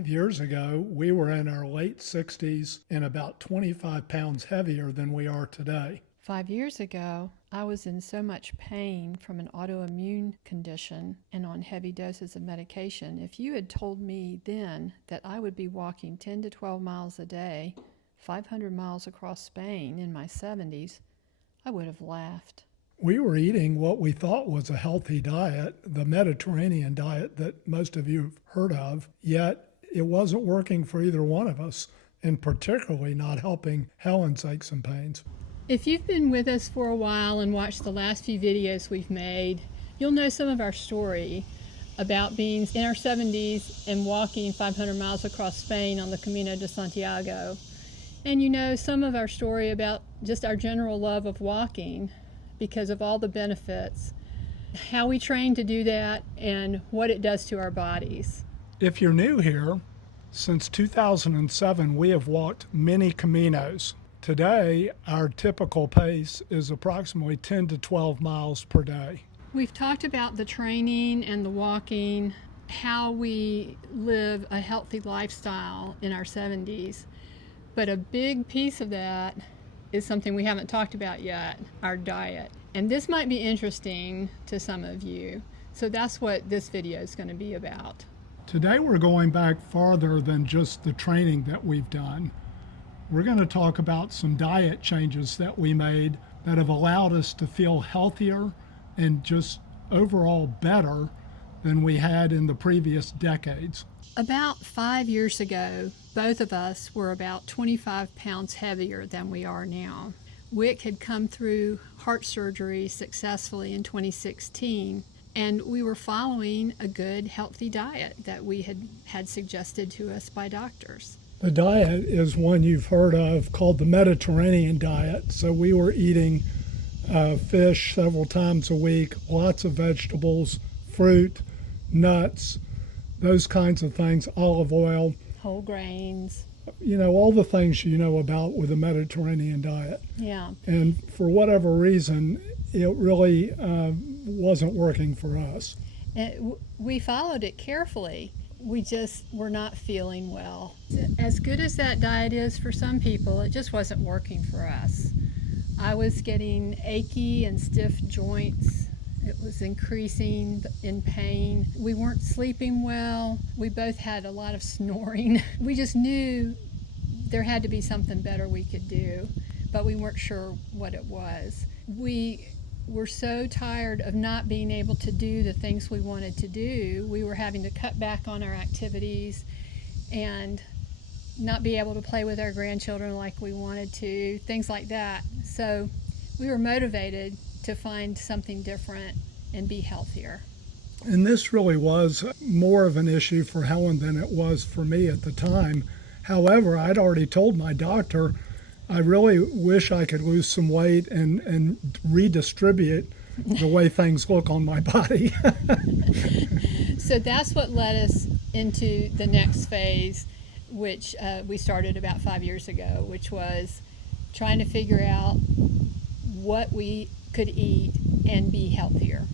5 years ago, we were in our late 60s and about 25 pounds heavier than we are today. 5 years ago, I was in so much pain from an autoimmune condition and on heavy doses of medication. If you had told me then that I would be walking 10 to 12 miles a day, 500 miles across Spain in my 70s, I would have laughed. We were eating what we thought was a healthy diet, the Mediterranean diet that most of you have heard of, yet it wasn't working for either one of us, and particularly not helping Helen's aches and pains. If you've been with us for a while and watched the last few videos we've made, you'll know some of our story about being in our 70s and walking 500 miles across Spain on the Camino de Santiago. And you know some of our story about just our general love of walking because of all the benefits, how we train to do that, and what it does to our bodies. If you're new here, since 2007 we have walked many Caminos. Today, our typical pace is approximately 10 to 12 miles per day. We've talked about the training and the walking, how we live a healthy lifestyle in our 70s, but a big piece of that is something we haven't talked about yet, our diet. And this might be interesting to some of you, so that's what this video is going to be about. Today we're going back farther than just the training that we've done. We're going to talk about some diet changes that we made that have allowed us to feel healthier and just overall better than we had in the previous decades. About 5 years ago, both of us were about 25 pounds heavier than we are now. Wick had come through heart surgery successfully in 2016, and we were following a good, healthy diet that we had suggested to us by doctors. The diet is one you've heard of called the Mediterranean diet. So we were eating fish several times a week, lots of vegetables, fruit, nuts, those kinds of things, olive oil. Whole grains. You know, all the things you know about with the Mediterranean diet. Yeah. And for whatever reason, it really wasn't working for us. We followed it carefully. We just were not feeling well. As good as that diet is for some people, it just wasn't working for us. I was getting achy and stiff joints. It was increasing in pain. We weren't sleeping well. We both had a lot of snoring. We just knew there had to be something better we could do, but we weren't sure what it was. We were so tired of not being able to do the things we wanted to do. We were having to cut back on our activities and not be able to play with our grandchildren like we wanted to, things like that. So we were motivated to find something different and be healthier. And this really was more of an issue for Helen than it was for me at the time. However, I'd already told my doctor I really wish I could lose some weight and redistribute the way things look on my body. So that's what led us into the next phase, which we started about 5 years ago, which was trying to figure out what we could eat and be healthier.